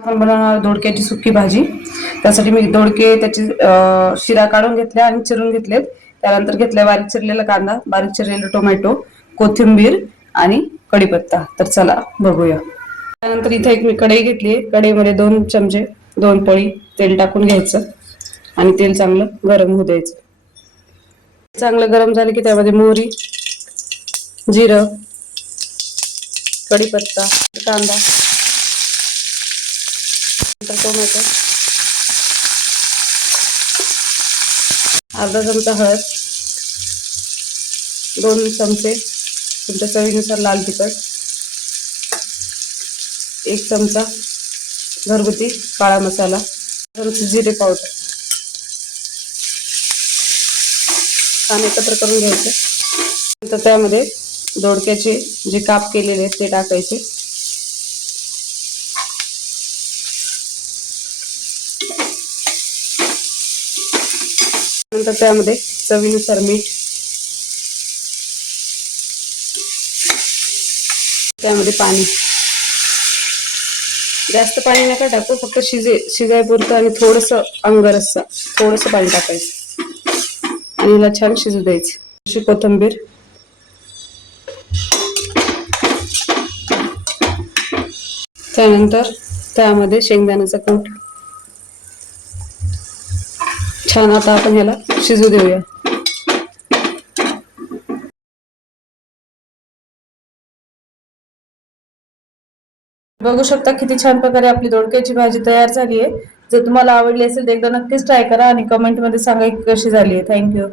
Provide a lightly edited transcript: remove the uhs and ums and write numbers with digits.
आपण बनवणार दोडक्याची सुकी भाजी. त्यासाठी मी दोडके त्याची शिरा काढून घेतल्या आणि चिरून घेतलेत. त्यानंतर घेतल्या बारीक चिरलेला कांदा, बारीक चिरलेला टोमॅटो, कोथिंबीर आणि कढीपत्ता. तर चला बघूया. त्यानंतर इथे एक मी कढई घेतली. कढईमध्ये 2 चमचे 2 पळी तेल टाकून घ्यायचं आणि तेल चांगलं गरम होऊ द्यायचं. चांगलं गरम झालं की त्यामध्ये मोहरी, जिरं, कढीपत्ता, कांदा, टोमॅटो, अर्धा चमचा हळद, 2 चमचे तुमच्या चवीनुसार लाल तिखट, 1 चमचा घरगुती काळा मसाला, चमचे जिरे पावडर. छान एकत्र करून घ्यायचं. नंतर त्यामध्ये दोडक्याचे जे काप केलेले आहेत ते टाकायचे. नंतर त्यामध्ये चवीनुसार मीठ, त्यामध्ये पाणी. जास्त पाणी नका टाकू, फक्त शिजायपुरतं आणि थोडंसं अंगरस्सा थोडंसं पाणी टाकायचं आणि हिला छान शिजू द्यायचं. अशी कोथिंबीर, त्यानंतर त्यामध्ये शेंगदाण्याचा कूट. छान आता आपण ह्याला शिजू देऊया. बघू शकता किती छान प्रकारे आपली दोडक्याची भाजी तयार झाली आहे. जर तुम्हाला आवडली असेल तर एकदा नक्कीच ट्राय करा आणि कमेंट मध्ये सांगा की कशी झाली आहे. थँक्यू.